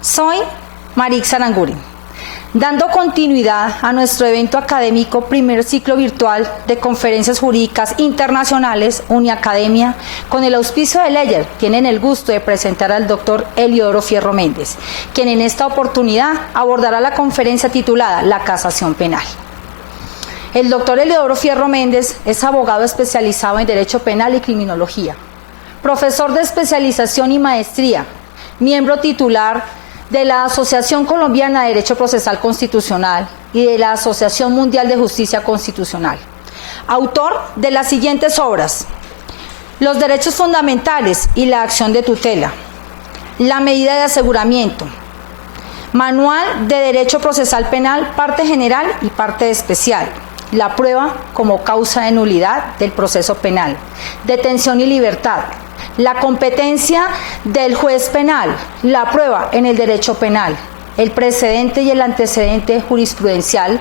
Soy Marix Aranguren, dando continuidad a nuestro evento académico primer ciclo virtual de conferencias jurídicas internacionales Uniacademia, con el auspicio de Leyer. Tienen el gusto de presentar al doctor Eliodoro Fierro Méndez, quien en esta oportunidad abordará la conferencia titulada La Casación Penal. El doctor Eliodoro Fierro Méndez es abogado especializado en Derecho Penal y Criminología, profesor de especialización y maestría, miembro titular de la Asociación Colombiana de Derecho Procesal Constitucional y de la Asociación Mundial de Justicia Constitucional. Autor de las siguientes obras: Los derechos fundamentales y la acción de tutela, La medida de aseguramiento, Manual de Derecho Procesal Penal, parte general y parte especial, La prueba como causa de nulidad del proceso penal, Detención y libertad, La competencia del juez penal, la prueba en el derecho penal, el precedente y el antecedente jurisprudencial,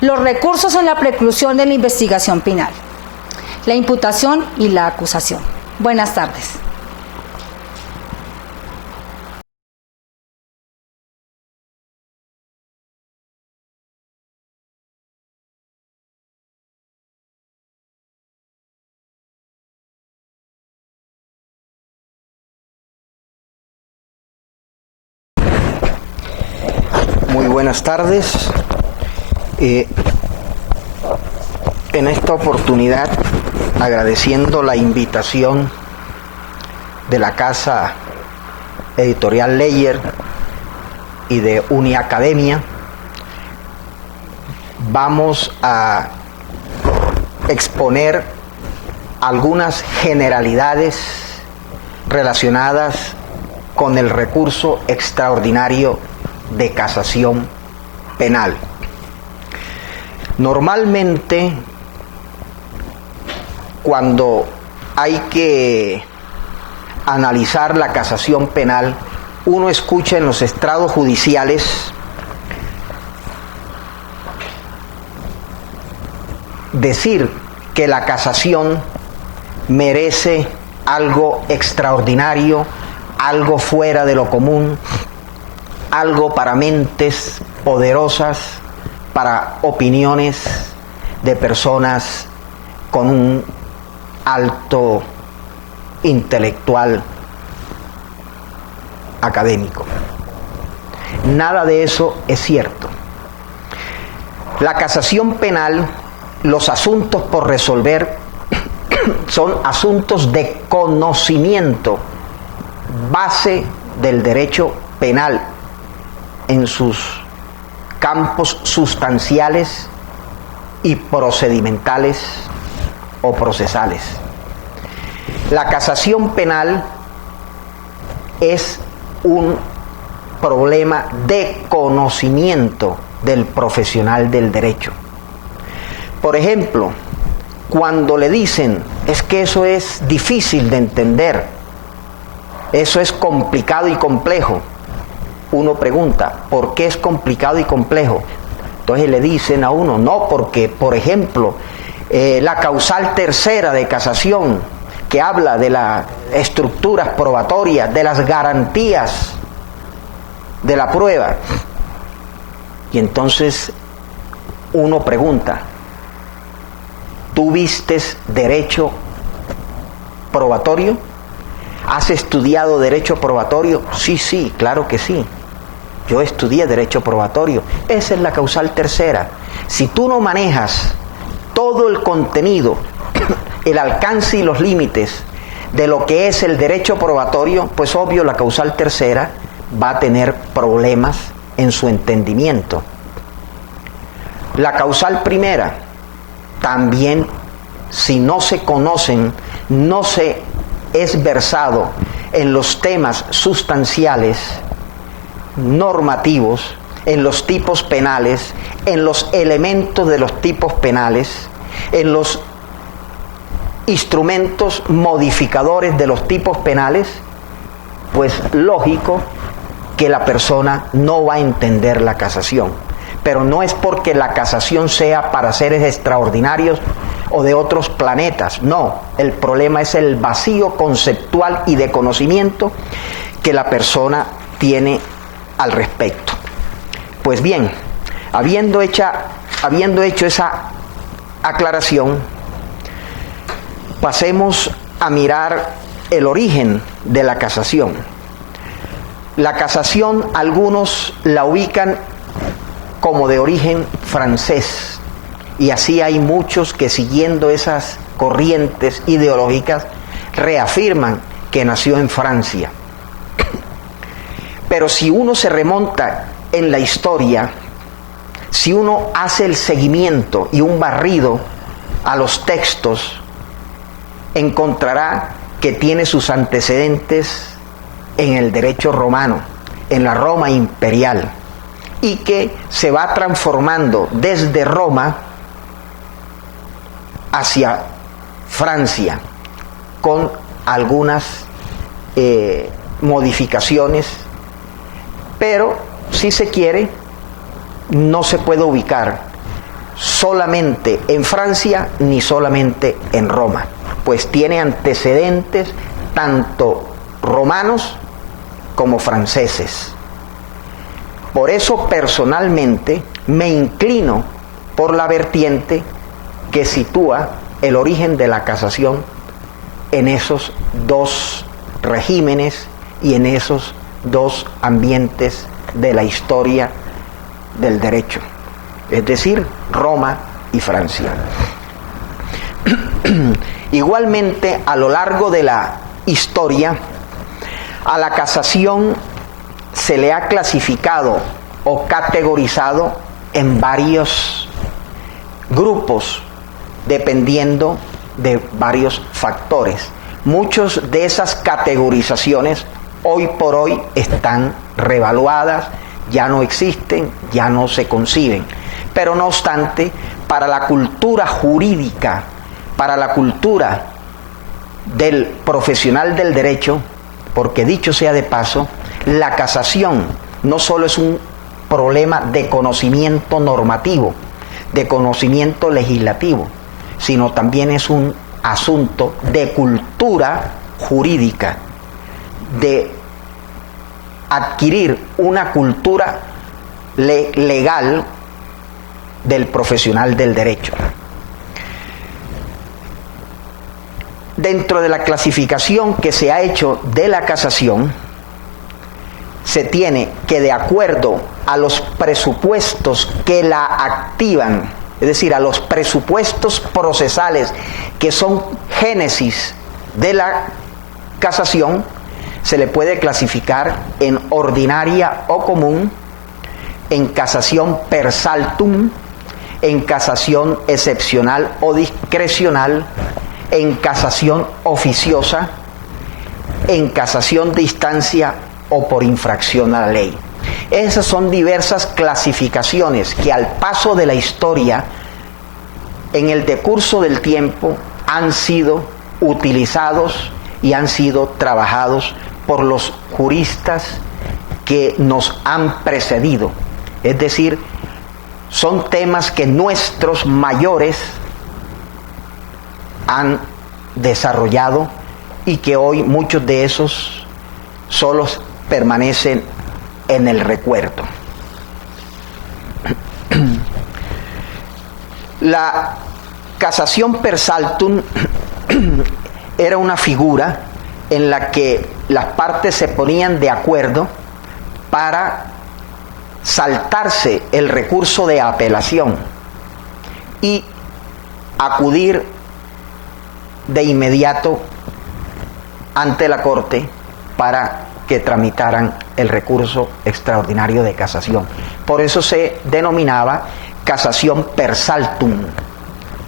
los recursos en la preclusión de la investigación penal, la imputación y la acusación. Buenas tardes. Muy buenas tardes. En esta oportunidad, agradeciendo la invitación de la Casa Editorial Leyer y de Uniacademia, vamos a exponer algunas generalidades relacionadas con el recurso extraordinario de casación penal. Normalmente, cuando hay que analizar la casación penal, uno escucha en los estrados judiciales decir que la casación merece algo extraordinario, algo fuera de lo común, algo para mentes poderosas, para opiniones de personas con un alto intelectual académico. Nada de eso es cierto. La casación penal, los asuntos por resolver son asuntos de conocimiento, base del derecho penal en sus campos sustanciales y procedimentales o procesales. La casación penal es un problema de conocimiento del profesional del derecho. Por ejemplo, cuando le dicen, es que eso es difícil de entender, eso es complicado y complejo, uno pregunta, ¿por qué es complicado y complejo? Entonces le dicen a uno, no, porque, por ejemplo, la causal tercera de casación, que habla de las estructuras probatorias, de las garantías de la prueba. Y entonces uno pregunta, ¿tú vistes derecho probatorio? ¿Has estudiado derecho probatorio? Sí, claro que sí. Yo estudié derecho probatorio. Esa es la causal tercera. Si tú no manejas todo el contenido, el alcance y los límites de lo que es el derecho probatorio, pues obvio la causal tercera va a tener problemas en su entendimiento. La causal primera, también, si no se conocen, no se es versado en los temas sustanciales, normativos, en los tipos penales, en los elementos de los tipos penales, en los instrumentos modificadores de los tipos penales, pues lógico que la persona no va a entender la casación. Pero no es porque la casación sea para seres extraordinarios o de otros planetas, no, el problema es el vacío conceptual y de conocimiento que la persona tiene al respecto. Pues bien, habiendo hecho esa aclaración, pasemos a mirar el origen de la casación. La casación algunos la ubican como de origen francés, y así hay muchos que, siguiendo esas corrientes ideológicas, reafirman que nació en Francia. Pero si uno se remonta en la historia, si uno hace el seguimiento y un barrido a los textos, encontrará que tiene sus antecedentes en el derecho romano, en la Roma imperial, y que se va transformando desde Roma hacia Francia con algunas modificaciones, pero si se quiere no se puede ubicar solamente en Francia ni solamente en Roma, pues tiene antecedentes tanto romanos como franceses. Por eso personalmente me inclino por la vertiente que sitúa el origen de la casación en esos dos regímenes y en esos dos ambientes de la historia del derecho, es decir, Roma y Francia. Igualmente, a lo largo de la historia, a la casación se le ha clasificado o categorizado en varios grupos, dependiendo de varios factores. Muchas de esas categorizaciones hoy por hoy están revaluadas, ya no existen, ya no se conciben. Pero no obstante, para la cultura jurídica, para la cultura del profesional del derecho, porque dicho sea de paso, la casación no solo es un problema de conocimiento normativo, de conocimiento legislativo, sino también es un asunto de cultura jurídica, de adquirir una cultura legal del profesional del derecho. Dentro de la clasificación que se ha hecho de la casación, se tiene que, de acuerdo a los presupuestos que la activan, es decir, a los presupuestos procesales que son génesis de la casación, se le puede clasificar en ordinaria o común, en casación per saltum, en casación excepcional o discrecional, en casación oficiosa, en casación de instancia o por infracción a la ley. Esas son diversas clasificaciones que, al paso de la historia, en el decurso del tiempo, han sido utilizados y han sido trabajados por los juristas que nos han precedido. Es decir, son temas que nuestros mayores han desarrollado y que hoy muchos de esos solos permanecen en el recuerdo. La casación per saltum era una figura en la que las partes se ponían de acuerdo para saltarse el recurso de apelación y acudir de inmediato ante la Corte para que tramitaran el recurso extraordinario de casación. Por eso se denominaba casación per saltum,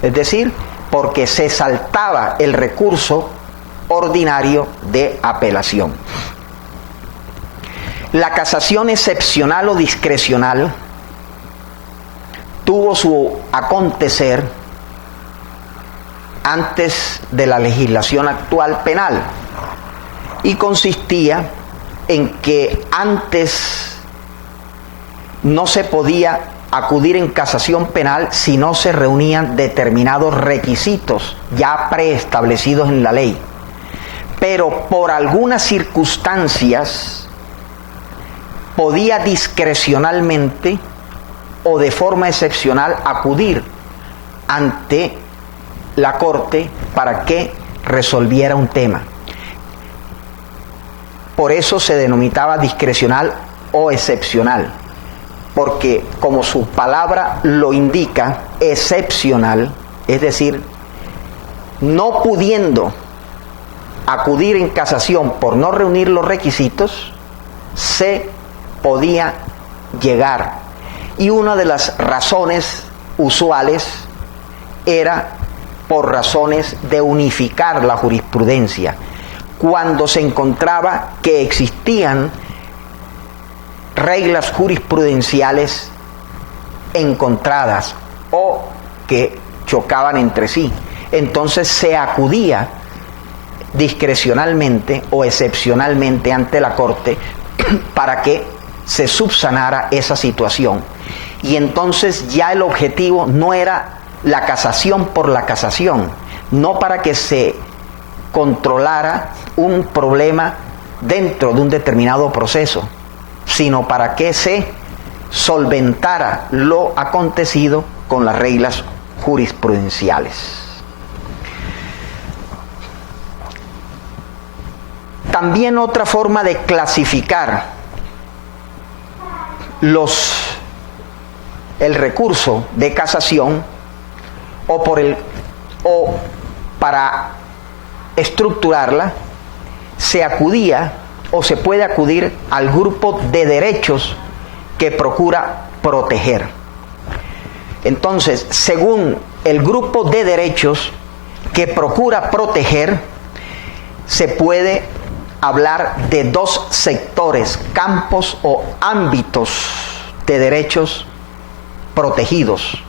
es decir, porque se saltaba el recurso ordinario de apelación. La casación excepcional o discrecional tuvo su acontecer antes de la legislación actual penal y consistía en que antes no se podía acudir en casación penal si no se reunían determinados requisitos ya preestablecidos en la ley. Pero por algunas circunstancias podía discrecionalmente o de forma excepcional acudir ante la Corte para que resolviera un tema. Por eso se denominaba discrecional o excepcional, porque como su palabra lo indica, excepcional, es decir, no pudiendo acudir en casación por no reunir los requisitos, se podía llegar. Y una de las razones usuales era por razones de unificar la jurisprudencia, cuando se encontraba que existían reglas jurisprudenciales encontradas o que chocaban entre sí. Entonces se acudía discrecionalmente o excepcionalmente ante la Corte para que se subsanara esa situación. Y entonces ya el objetivo no era la casación por la casación, no para que se controlara un problema dentro de un determinado proceso, sino para que se solventara lo acontecido con las reglas jurisprudenciales. También otra forma de clasificar el recurso de casación o para estructurarla, se acudía o se puede acudir al grupo de derechos que procura proteger. Entonces, según el grupo de derechos que procura proteger, se puede hablar de dos sectores, campos o ámbitos de derechos protegidos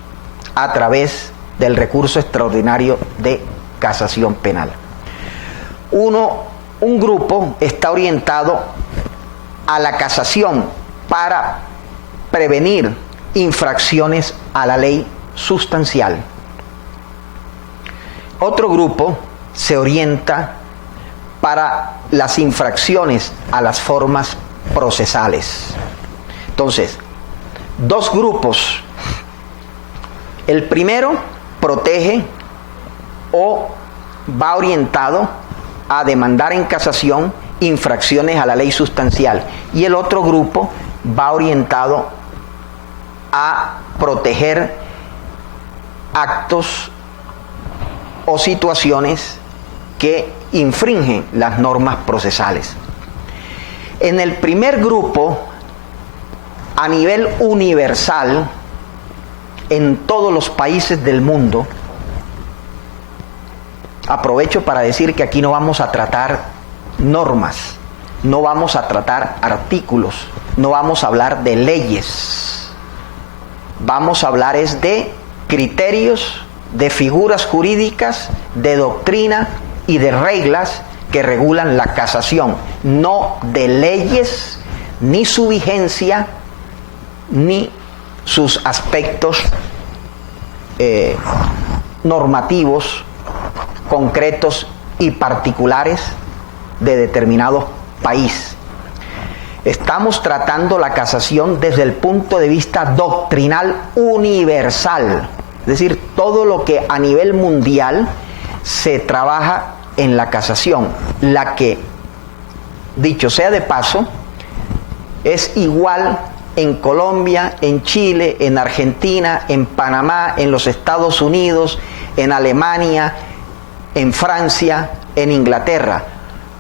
a través del recurso extraordinario de casación penal. Un grupo está orientado a la casación para prevenir infracciones a la ley sustancial. Otro grupo se orienta para las infracciones a las formas procesales. Entonces, dos grupos. El primero protege o va orientado a demandar en casación infracciones a la ley sustancial, y el otro grupo va orientado a proteger actos o situaciones que infringen las normas procesales. En el primer grupo, a nivel universal, en todos los países del mundo, aprovecho para decir que aquí no vamos a tratar normas, no vamos a tratar artículos, no vamos a hablar de leyes, vamos a hablar es de criterios, de figuras jurídicas, de doctrina y de reglas que regulan la casación, no de leyes, ni su vigencia, ni sus aspectos normativos concretos y particulares de determinado país. Estamos tratando la casación desde el punto de vista doctrinal universal, es decir, todo lo que a nivel mundial se trabaja en la casación, la que, dicho sea de paso, es igual en Colombia, en Chile, en Argentina, en Panamá, en los Estados Unidos, en Alemania, en Francia, en Inglaterra.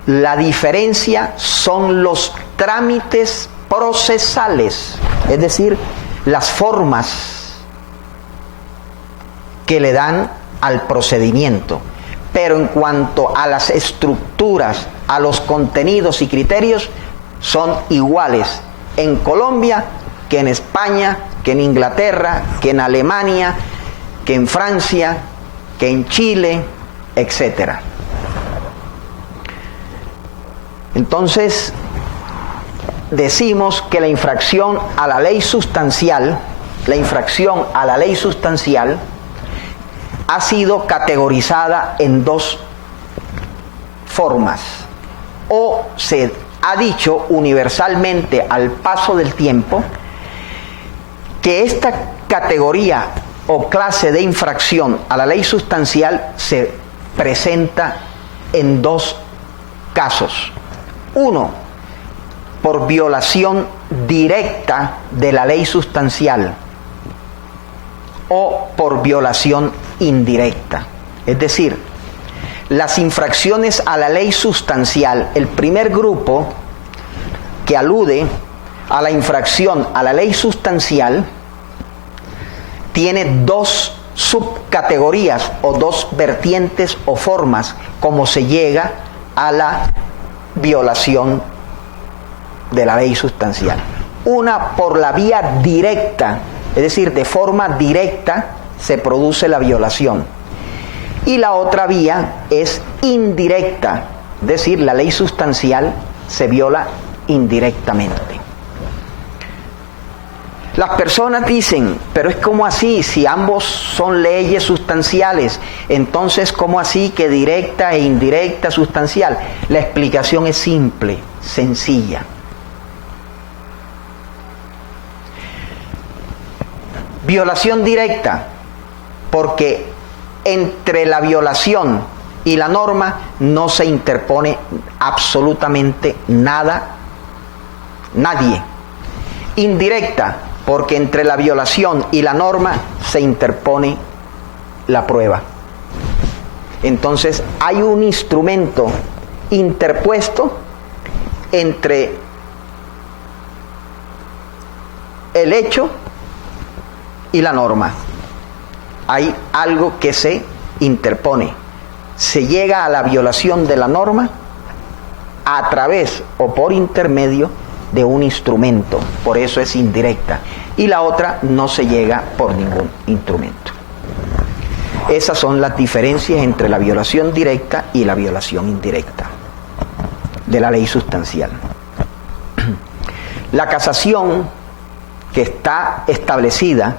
La diferencia son los trámites procesales, es decir, las formas que le dan al procedimiento. Pero en cuanto a las estructuras, a los contenidos y criterios, son iguales en Colombia que en España, que en Inglaterra, que en Alemania, que en Francia, que en Chile, etc. Entonces, decimos que la infracción a la ley sustancial, ha sido categorizada en dos formas. O se ha dicho universalmente al paso del tiempo que esta categoría o clase de infracción a la ley sustancial se presenta en dos casos. Uno, por violación directa de la ley sustancial o por violación indirecta. Es decir, las infracciones a la ley sustancial, el primer grupo que alude a la infracción a la ley sustancial, tiene dos subcategorías o dos vertientes o formas como se llega a la violación de la ley sustancial. Una por la vía directa, es decir, de forma directa se produce la violación. Y la otra vía es indirecta, es decir, la ley sustancial se viola indirectamente. Las personas dicen, pero es como así, si ambos son leyes sustanciales, entonces ¿cómo así que directa e indirecta sustancial? La explicación es simple, sencilla. Violación directa, porque entre la violación y la norma no se interpone absolutamente nada, nadie. Indirecta, porque entre la violación y la norma se interpone la prueba. Entonces hay un instrumento interpuesto entre el hecho y la norma. Hay algo que se interpone. Se llega a la violación de la norma a través o por intermedio de un instrumento, por eso es indirecta, y la otra no se llega por ningún instrumento. Esas son las diferencias entre la violación directa y la violación indirecta de la ley sustancial. La casación, que está establecida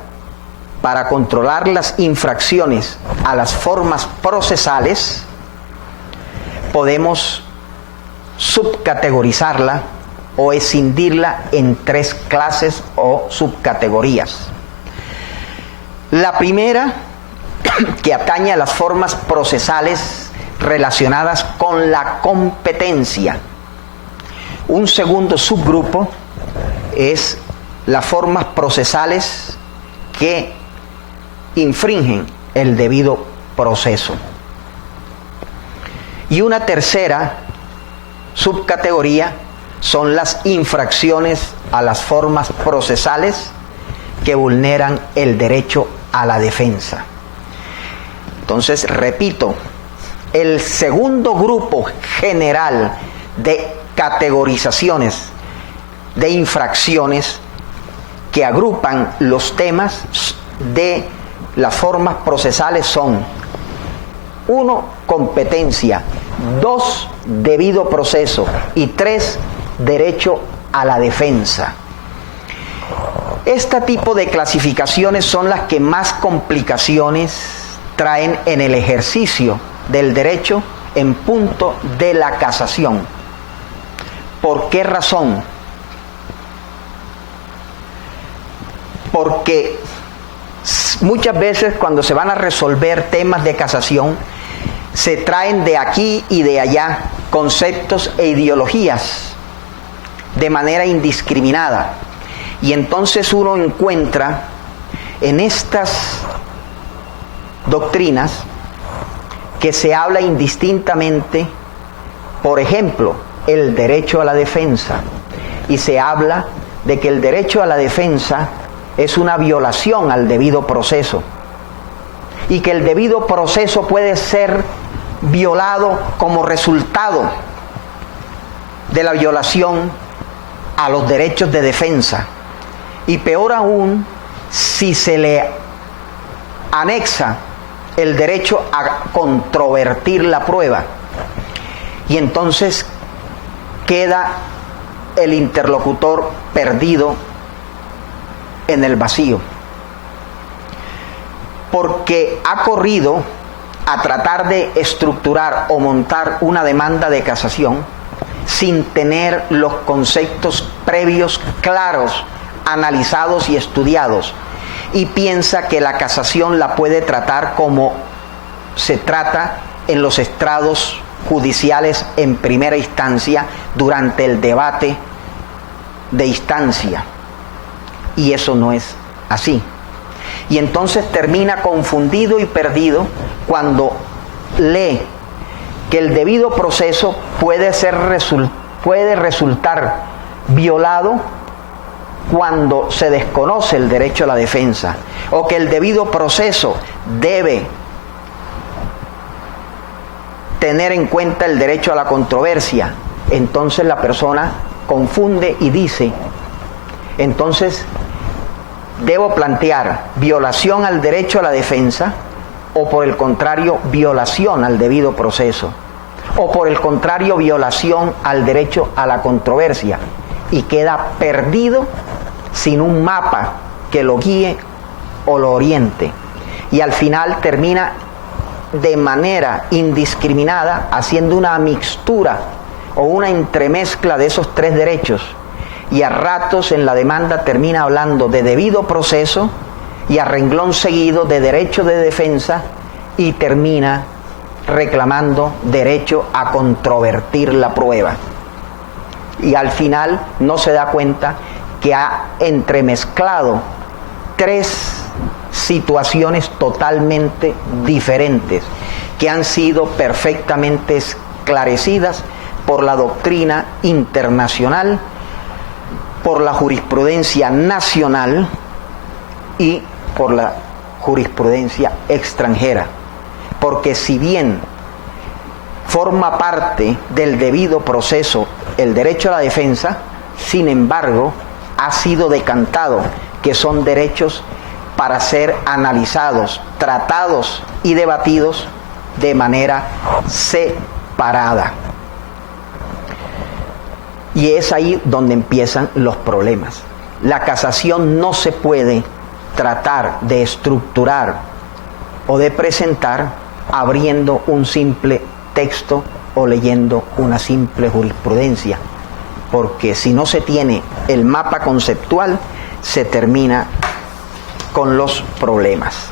para controlar las infracciones a las formas procesales, podemos subcategorizarla o escindirla en tres clases o subcategorías. La primera, que atañe a las formas procesales relacionadas con la competencia. Un segundo subgrupo es las formas procesales que infringen el debido proceso. Y una tercera subcategoría son las infracciones a las formas procesales que vulneran el derecho a la defensa. Entonces, repito, el segundo grupo general de categorizaciones de infracciones que agrupan los temas de las formas procesales son: 1, competencia; 2, debido proceso; y 3, derecho a la defensa. Este tipo de clasificaciones son las que más complicaciones traen en el ejercicio del derecho en punto de la casación. ¿Por qué razón? Porque muchas veces cuando se van a resolver temas de casación, se traen de aquí y de allá conceptos e ideologías de manera indiscriminada. Y entonces uno encuentra en estas doctrinas que se habla indistintamente, por ejemplo, el derecho a la defensa, y se habla de que el derecho a la defensa es una violación al debido proceso, y que el debido proceso puede ser violado como resultado de la violación a los derechos de defensa, y peor aún si se le anexa el derecho a controvertir la prueba, y entonces queda el interlocutor perdido en el vacío, porque ha corrido a tratar de estructurar o montar una demanda de casación sin tener los conceptos previos claros, analizados y estudiados, y piensa que la casación la puede tratar como se trata en los estrados judiciales en primera instancia durante el debate de instancia, y eso no es así. Y entonces termina confundido y perdido cuando lee que el debido proceso puede resultar violado cuando se desconoce el derecho a la defensa, o que el debido proceso debe tener en cuenta el derecho a la controversia. Entonces la persona confunde y dice, entonces debo plantear violación al derecho a la defensa, o por el contrario violación al debido proceso, o por el contrario violación al derecho a la controversia, y queda perdido sin un mapa que lo guíe o lo oriente, y al final termina de manera indiscriminada haciendo una mixtura o una entremezcla de esos tres derechos, y a ratos en la demanda termina hablando de debido proceso y a renglón seguido de derecho de defensa, y termina reclamando derecho a controvertir la prueba, y al final no se da cuenta que ha entremezclado tres situaciones totalmente diferentes que han sido perfectamente esclarecidas por la doctrina internacional, por la jurisprudencia nacional y por la jurisprudencia extranjera. Porque si bien forma parte del debido proceso el derecho a la defensa, sin embargo, ha sido decantado que son derechos para ser analizados, tratados y debatidos de manera separada. Y es ahí donde empiezan los problemas. La casación no se puede tratar de estructurar o de presentar abriendo un simple texto o leyendo una simple jurisprudencia, porque si no se tiene el mapa conceptual, se termina con los problemas.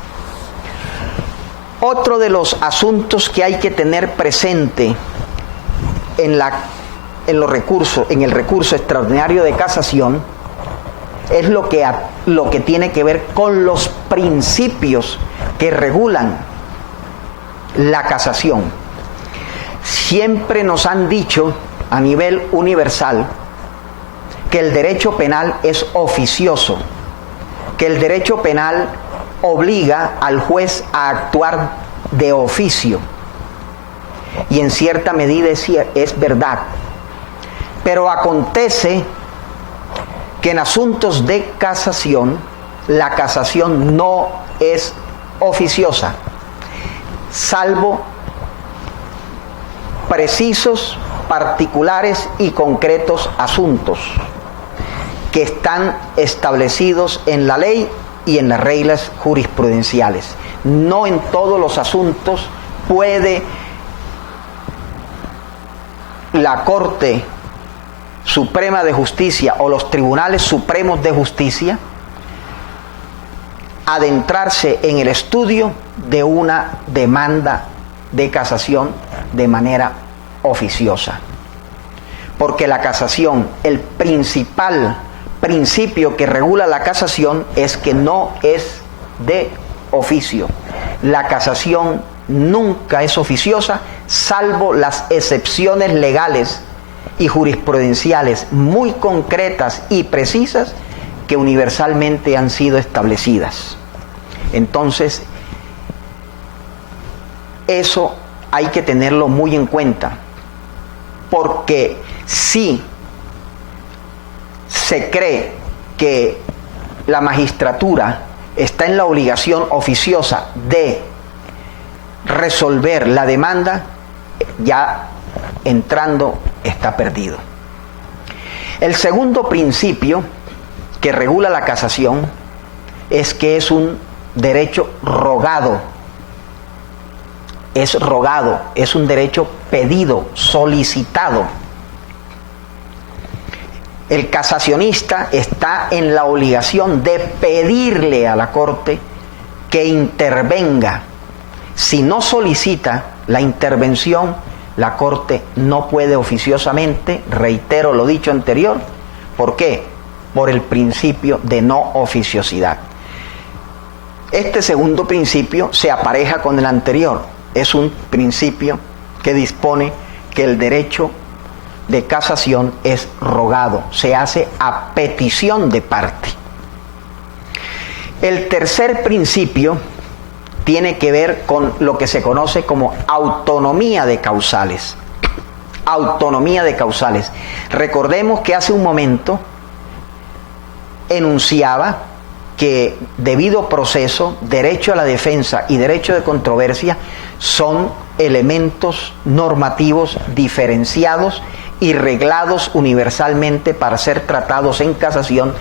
Otro de los asuntos que hay que tener presente en el recurso extraordinario de casación es lo que tiene que ver con los principios que regulan la casación. Siempre nos han dicho a nivel universal que el derecho penal es oficioso, que el derecho penal obliga al juez a actuar de oficio, y en cierta medida es verdad, pero acontece que en asuntos de casación la casación no es oficiosa, salvo precisos, particulares y concretos asuntos que están establecidos en la ley y en las reglas jurisprudenciales. No en todos los asuntos puede la Corte Suprema de Justicia o los tribunales supremos de justicia adentrarse en el estudio de una demanda de casación de manera oficiosa. Porque la casación, el principal principio que regula la casación es que no es de oficio. La casación nunca es oficiosa, salvo las excepciones legales y jurisprudenciales muy concretas y precisas que universalmente han sido establecidas. Entonces, eso hay que tenerlo muy en cuenta, porque si se cree que la magistratura está en la obligación oficiosa de resolver la demanda, ya entrando está perdido. El segundo principio que regula la casación es que es un derecho rogado. Es rogado, es un derecho pedido, solicitado. el casacionista está en la obligación de pedirle a la Corte que intervenga. Si no solicita la intervención, la Corte no puede oficiosamente, reitero lo dicho anterior. ¿Por qué? Por el principio de no oficiosidad. Este segundo principio se apareja con el anterior. Es un principio que dispone que el derecho de casación es rogado, se hace a petición de parte. El tercer principio tiene que ver con lo que se conoce como autonomía de causales. Autonomía de causales. Recordemos que hace un momento enunciaba que debido proceso, derecho a la defensa y derecho de controversia son elementos normativos diferenciados y reglados universalmente para ser tratados en casación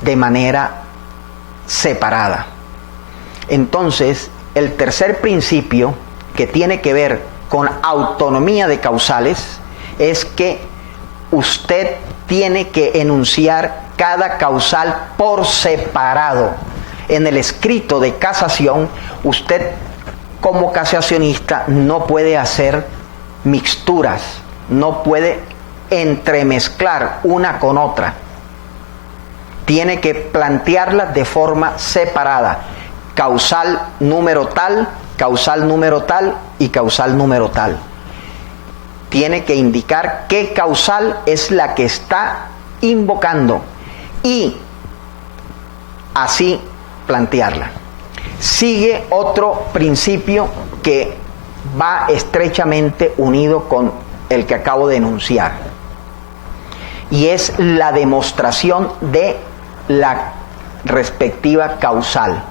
de manera separada. Entonces, el tercer principio que tiene que ver con autonomía de causales es que usted tiene que enunciar cada causal por separado. En el escrito de casación, usted como casacionista no puede hacer mixturas, no puede entremezclar una con otra. Tiene que plantearlas de forma separada. Causal número tal y causal número tal. Tiene que indicar qué causal es la que está invocando y así plantearla. Sigue otro principio que va estrechamente unido con el que acabo de enunciar, y es la demostración de la respectiva causal.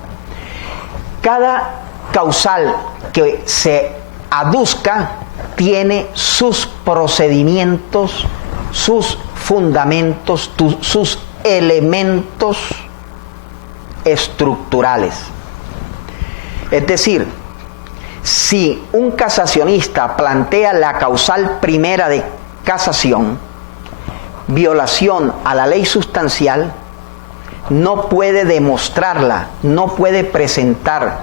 Cada causal que se aduzca tiene sus procedimientos, sus fundamentos, sus elementos estructurales. Es decir, si un casacionista plantea la causal primera de casación, violación a la ley sustancial, no puede demostrarla, no puede presentar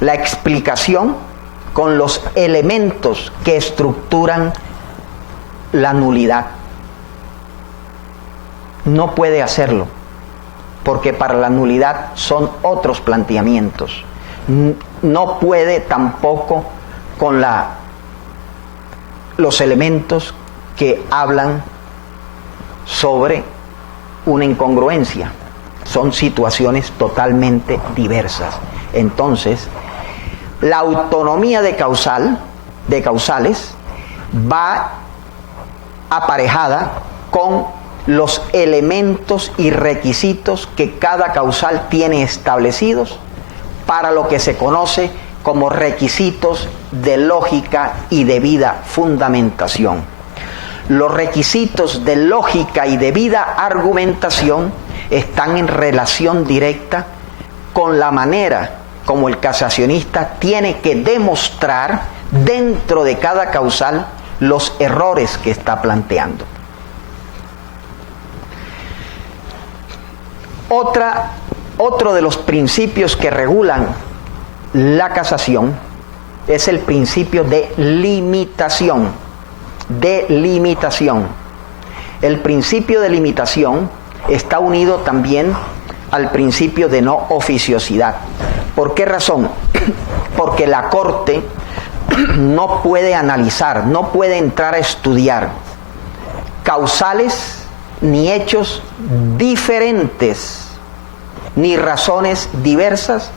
la explicación con los elementos que estructuran la nulidad. No puede hacerlo, porque para la nulidad son otros planteamientos. No puede tampoco con los elementos que hablan sobre una incongruencia. Son situaciones totalmente diversas. Entonces, la autonomía de causales va aparejada con los elementos y requisitos que cada causal tiene establecidos para lo que se conoce como requisitos de lógica y debida fundamentación. Los requisitos de lógica y debida argumentación están en relación directa con la manera como el casacionista tiene que demostrar dentro de cada causal los errores que está planteando. Otro de los principios que regulan la casación es el principio de limitación. El principio de limitación está unido también al principio de no oficiosidad. ¿Por qué razón? Porque la Corte no puede analizar, no puede entrar a estudiar causales ni hechos diferentes ni razones diversas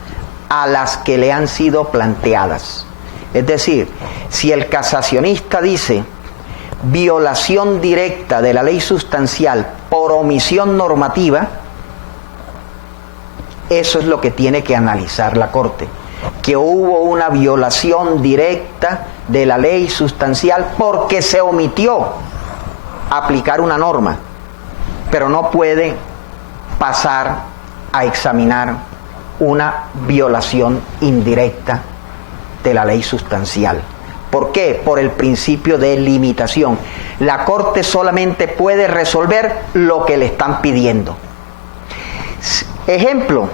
a las que le han sido planteadas. Es decir, si el casacionista dice violación directa de la ley sustancial por omisión normativa, eso es lo que tiene que analizar la Corte, que hubo una violación directa de la ley sustancial porque se omitió aplicar una norma, pero no puede pasar a examinar una violación indirecta de la ley sustancial. ¿Por qué? Por el principio de limitación. La Corte solamente puede resolver lo que le están pidiendo. Ejemplo,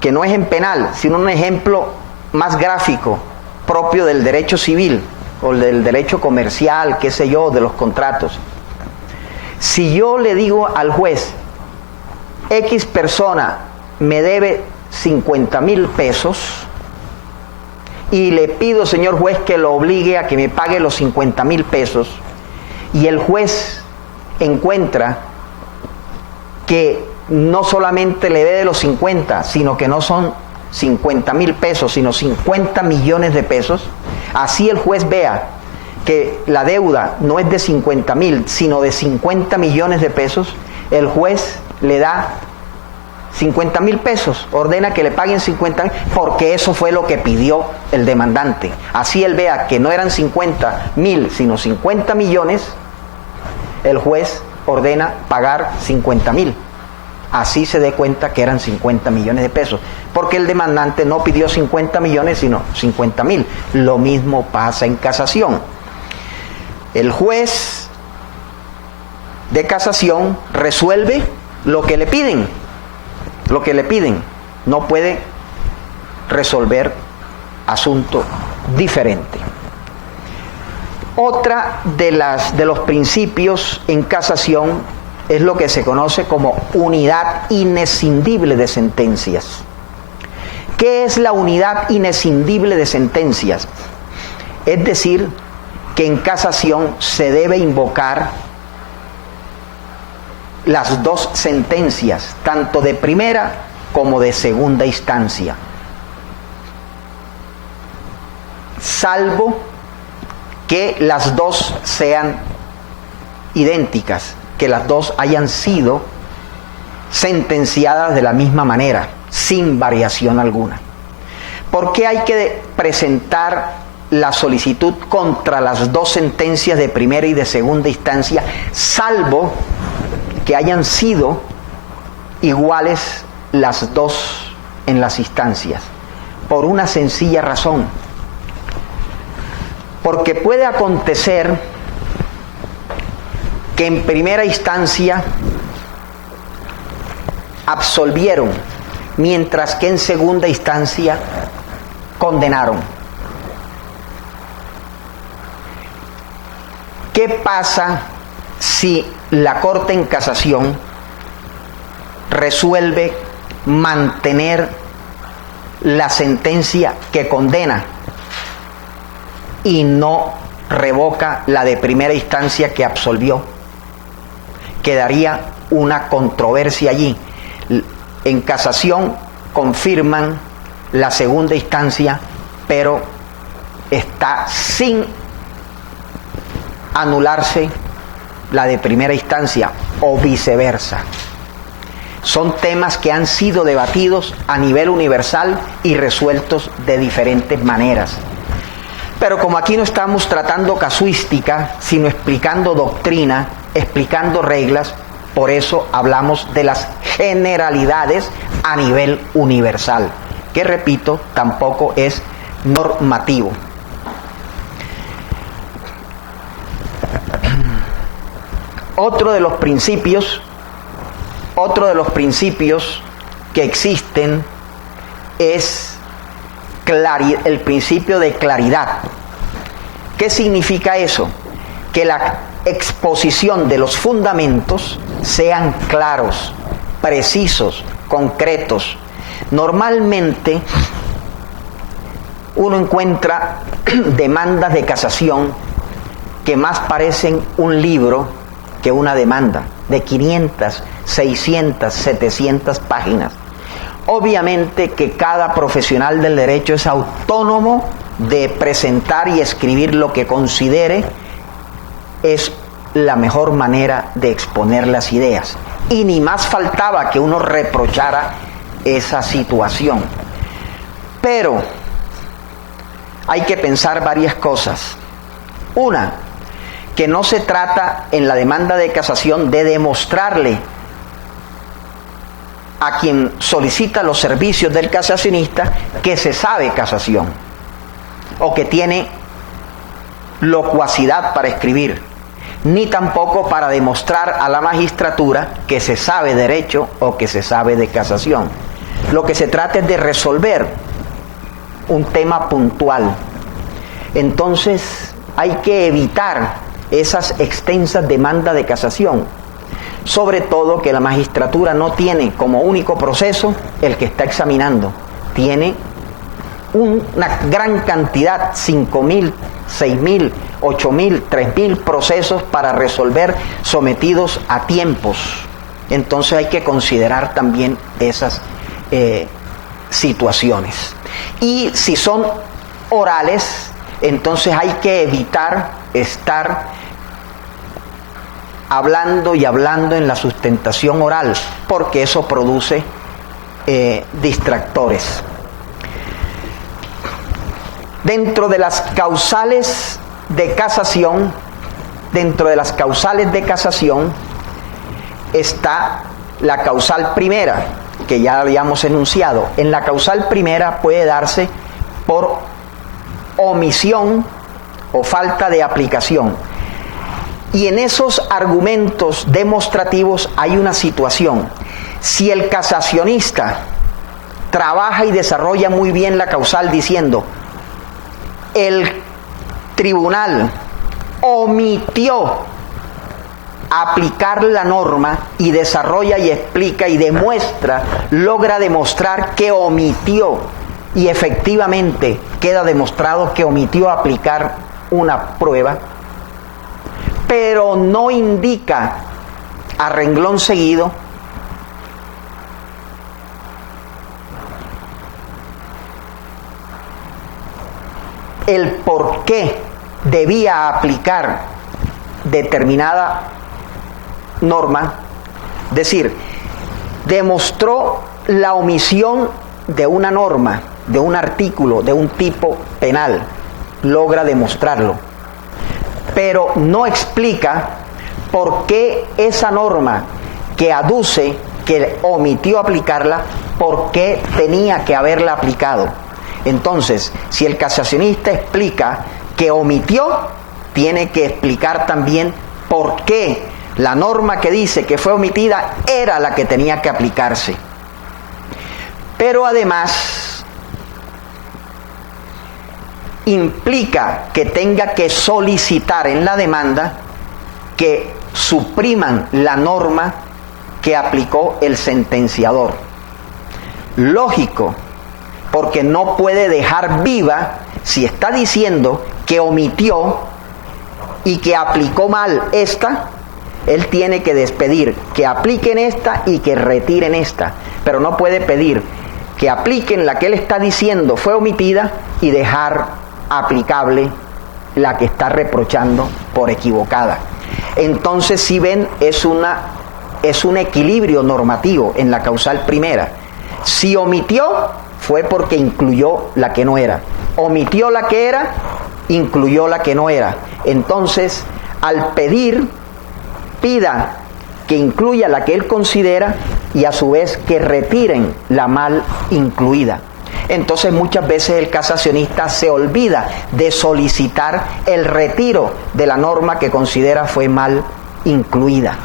que no es en penal, sino un ejemplo más gráfico, propio del derecho civil o del derecho comercial, qué sé yo, de los contratos. Si yo le digo al juez, X persona me debe 50,000 pesos y le pido, señor juez, que lo obligue a que me pague los 50,000 pesos, y el juez encuentra que no solamente le debe los 50, sino que no son 50,000 pesos, sino 50 millones de pesos, así el juez vea que la deuda no es de 50,000, sino de 50 millones de pesos, el juez le da 50,000 pesos, ordena que le paguen 50,000, porque eso fue lo que pidió el demandante. Así él vea que no eran 50,000, sino 50 millones, el juez ordena pagar 50,000. Así se dé cuenta que eran 50 millones de pesos, porque el demandante no pidió 50 millones, sino 50,000. Lo mismo pasa en casación. El juez de casación resuelve lo que le piden. Lo que le piden, no puede resolver asunto diferente. Otra de los principios en casación es lo que se conoce como unidad inescindible de sentencias. ¿Qué es la unidad inescindible de sentencias? Es decir, que en casación se debe invocar las dos sentencias, tanto de primera como de segunda instancia, salvo que las dos sean idénticas, que las dos hayan sido sentenciadas de la misma manera, sin variación alguna. ¿Por qué hay que presentar la solicitud contra las dos sentencias de primera y de segunda instancia, salvo que hayan sido iguales las dos en las instancias? Por una sencilla razón. Porque puede acontecer que en primera instancia absolvieron, mientras que en segunda instancia condenaron. ¿Qué pasa si la Corte en casación resuelve mantener la sentencia que condena y no revoca la de primera instancia que absolvió? Quedaría una controversia allí. En casación confirman la segunda instancia, pero está sin anularse la de primera instancia, o viceversa. Son temas que han sido debatidos a nivel universal y resueltos de diferentes maneras. Pero como aquí no estamos tratando casuística, sino explicando doctrina, explicando reglas, por eso hablamos de las generalidades a nivel universal, que repito, tampoco es normativo. Otro de los principios que existen es el principio de claridad. ¿Qué significa eso? Que la exposición de los fundamentos sean claros, precisos, concretos. Normalmente uno encuentra demandas de casación que más parecen un libro que una demanda de 500, 600, 700 páginas. Obviamente que cada profesional del derecho es autónomo de presentar y escribir lo que considere es la mejor manera de exponer las ideas. Y ni más faltaba que uno reprochara esa situación. Pero hay que pensar varias cosas. Una, que no se trata en la demanda de casación de demostrarle a quien solicita los servicios del casacionista que se sabe casación o que tiene locuacidad para escribir, ni tampoco para demostrar a la magistratura que se sabe derecho o que se sabe de casación. Lo que se trata es de resolver un tema puntual. Entonces hay que evitar esas extensas demandas de casación, sobre todo que la magistratura no tiene como único proceso el que está examinando, tiene una gran cantidad, 5.000, 6.000, 8.000, 3.000 procesos para resolver sometidos a tiempos. Entonces hay que considerar también esas situaciones. Y si son orales, entonces hay que evitar estar hablando y hablando en la sustentación oral, porque eso produce distractores. Dentro de las causales de casación, está la causal primera, que ya habíamos enunciado. En la causal primera puede darse por omisión o falta de aplicación. Y en esos argumentos demostrativos hay una situación. Si el casacionista trabaja y desarrolla muy bien la causal diciendo: el tribunal omitió aplicar la norma, y desarrolla y explica y demuestra, logra demostrar que omitió, y efectivamente queda demostrado que omitió aplicar una prueba, pero no indica a renglón seguido el por qué debía aplicar determinada norma, es decir, demostró la omisión de una norma, de un artículo, de un tipo penal, logra demostrarlo, pero no explica por qué esa norma que aduce que omitió aplicarla, por qué tenía que haberla aplicado. Entonces, si el casacionista explica que omitió, tiene que explicar también por qué la norma que dice que fue omitida era la que tenía que aplicarse. Pero además implica que tenga que solicitar en la demanda que supriman la norma que aplicó el sentenciador. Lógico, porque no puede dejar viva, si está diciendo que omitió y que aplicó mal esta, él tiene que despedir que apliquen esta y que retiren esta, pero no puede pedir que apliquen la que él está diciendo fue omitida y dejar aplicable la que está reprochando por equivocada. Entonces, si ven, es un equilibrio normativo en la causal primera. Si omitió, fue porque incluyó la que no era. Omitió la que era, incluyó la que no era. Entonces, al pedir, pida que incluya la que él considera y a su vez que retiren la mal incluida. Entonces muchas veces el casacionista se olvida de solicitar el retiro de la norma que considera fue mal incluida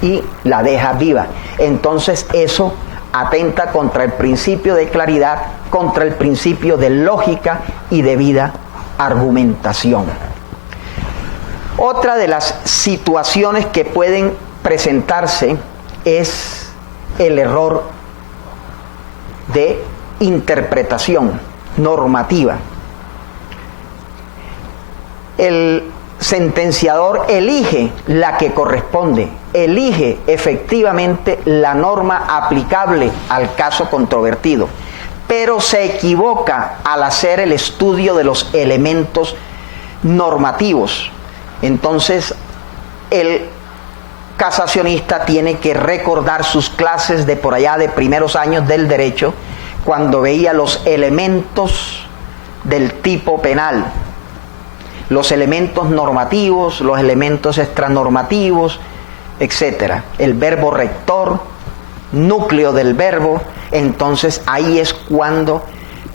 y la deja viva. Entonces eso atenta contra el principio de claridad, contra el principio de lógica y debida argumentación. Otra de las situaciones que pueden presentarse es el error de interpretación normativa. El sentenciador elige la que corresponde, elige efectivamente la norma aplicable al caso controvertido, pero se equivoca al hacer el estudio de los elementos normativos. Entonces, el casacionista tiene que recordar sus clases de por allá de primeros años del derecho, cuando veía los elementos del tipo penal, los elementos normativos, los elementos extranormativos, etc. El verbo rector, núcleo del verbo. Entonces ahí es cuando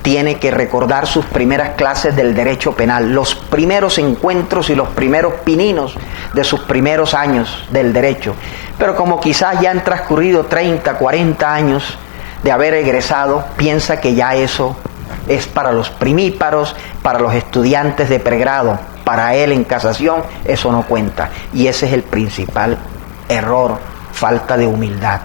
tiene que recordar sus primeras clases del derecho penal, los primeros encuentros y los primeros pininos de sus primeros años del derecho. Pero como quizás ya han transcurrido 30, 40 años de haber egresado, piensa que ya eso es para los primíparos, para los estudiantes de pregrado. Para él en casación eso no cuenta. Y ese es el principal error, falta de humildad.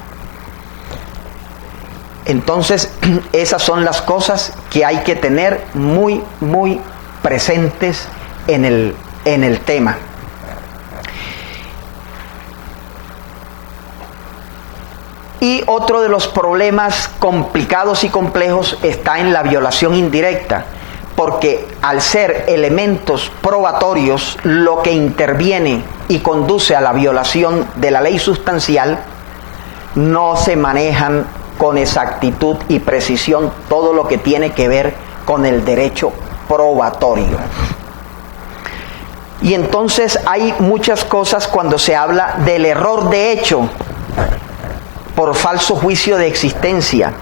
Entonces, esas son las cosas que hay que tener muy, muy presentes en el tema. Y otro de los problemas complicados y complejos está en la violación indirecta, porque al ser elementos probatorios lo que interviene y conduce a la violación de la ley sustancial, no se manejan con exactitud y precisión todo lo que tiene que ver con el derecho probatorio. Y entonces hay muchas cosas cuando se habla del error de hecho por falso juicio de existencia,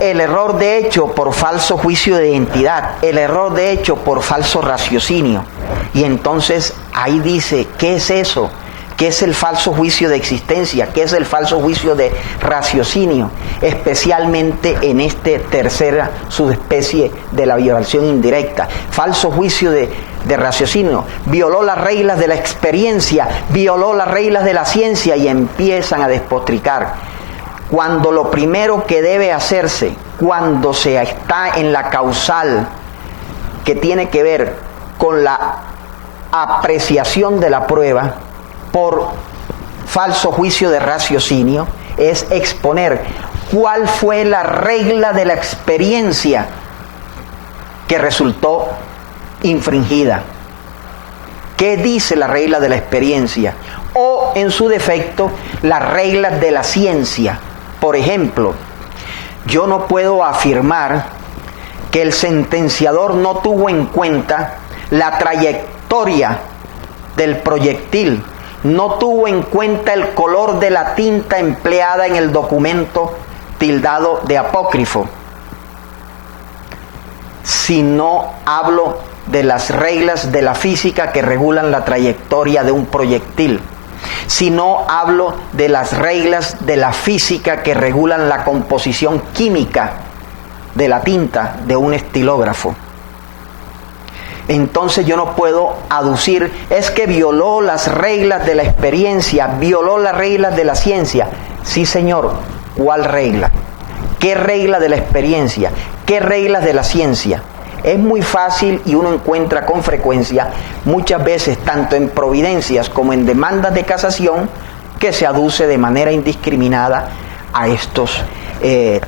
el error de hecho por falso juicio de identidad, el error de hecho por falso raciocinio. Y entonces ahí dice, ¿qué es eso? ¿Qué es el falso juicio de existencia? ¿Qué es el falso juicio de raciocinio? Especialmente en esta tercera subespecie de la violación indirecta. Falso juicio de raciocinio. Violó las reglas de la experiencia, violó las reglas de la ciencia y empiezan a despotricar. Cuando lo primero que debe hacerse, cuando se está en la causal que tiene que ver con la apreciación de la prueba, por falso juicio de raciocinio, es exponer cuál fue la regla de la experiencia que resultó infringida. ¿Qué dice la regla de la experiencia? O, en su defecto, las reglas de la ciencia. Por ejemplo, yo no puedo afirmar que el sentenciador no tuvo en cuenta la trayectoria del proyectil, no tuvo en cuenta el color de la tinta empleada en el documento tildado de apócrifo. Si no hablo de las reglas de la física que regulan la trayectoria de un proyectil, si no hablo de las reglas de la física que regulan la composición química de la tinta de un estilógrafo, entonces yo no puedo aducir, es que violó las reglas de la experiencia, violó las reglas de la ciencia. Sí, señor, ¿cuál regla? ¿Qué regla de la experiencia? ¿Qué reglas de la ciencia? Es muy fácil y uno encuentra con frecuencia, muchas veces, tanto en providencias como en demandas de casación, que se aduce de manera indiscriminada a estos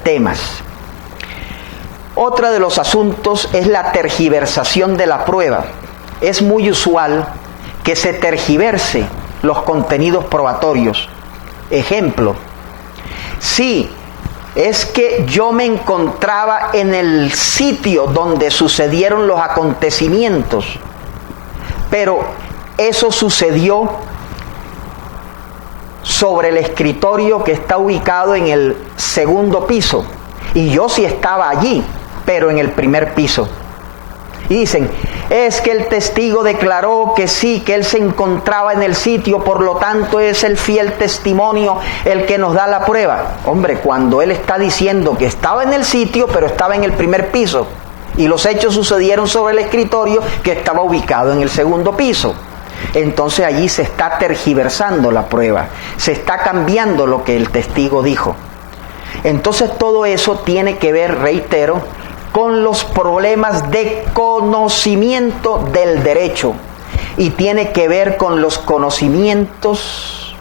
temas. Otro de los asuntos es la tergiversación de la prueba. Es muy usual que se tergiverse los contenidos probatorios. Ejemplo, sí, es que yo me encontraba en el sitio donde sucedieron los acontecimientos, pero eso sucedió sobre el escritorio que está ubicado en el segundo piso, y yo sí estaba allí, pero en el primer piso. Y dicen, es que el testigo declaró que sí, que él se encontraba en el sitio, por lo tanto es el fiel testimonio el que nos da la prueba. Hombre, cuando él está diciendo que estaba en el sitio, pero estaba en el primer piso, y los hechos sucedieron sobre el escritorio que estaba ubicado en el segundo piso. Entonces allí se está tergiversando la prueba, se está cambiando lo que el testigo dijo. Entonces todo eso tiene que ver, reitero, con los problemas de conocimiento del derecho, y tiene que ver con los conocimientos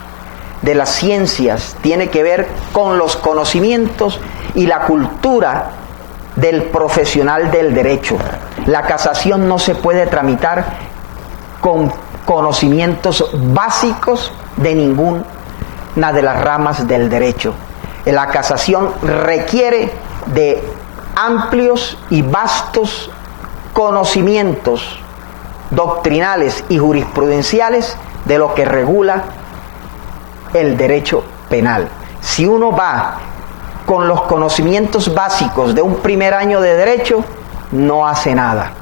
de las ciencias, tiene que ver con los conocimientos y la cultura del profesional del derecho. La casación no se puede tramitar con conocimientos básicos de ninguna de las ramas del derecho. La casación requiere de amplios y vastos conocimientos doctrinales y jurisprudenciales de lo que regula el derecho penal. Si uno va con los conocimientos básicos de un primer año de derecho no hace nada,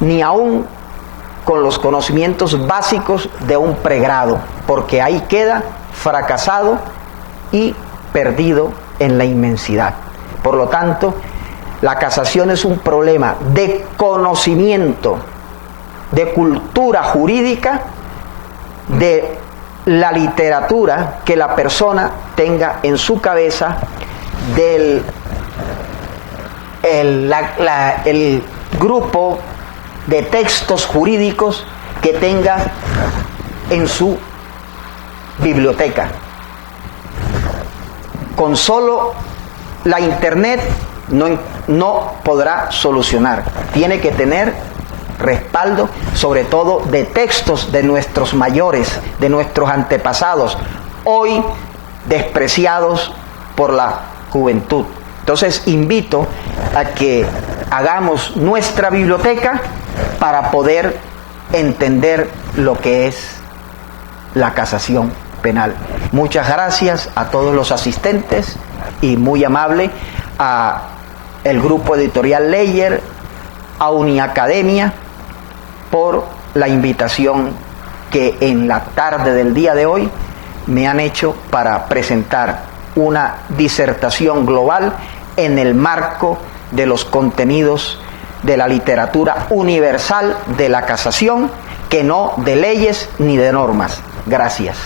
ni aún con los conocimientos básicos de un pregrado, porque ahí queda fracasado y perdido en la inmensidad. Por lo tanto, la casación es un problema de conocimiento, de cultura jurídica, de la literatura que la persona tenga en su cabeza, del el grupo de textos jurídicos que tenga en su biblioteca. Con solo la internet no podrá solucionar. Tiene que tener respaldo, sobre todo de textos de nuestros mayores, de nuestros antepasados, hoy despreciados por la juventud. Entonces invito a que hagamos nuestra biblioteca para poder entender lo que es la casación penal. Muchas gracias a todos los asistentes y muy amable a el grupo editorial Leyer, a Uniacademia, por la invitación que en la tarde del día de hoy me han hecho para presentar una disertación global en el marco de los contenidos de la literatura universal de la casación, que no de leyes ni de normas. Gracias.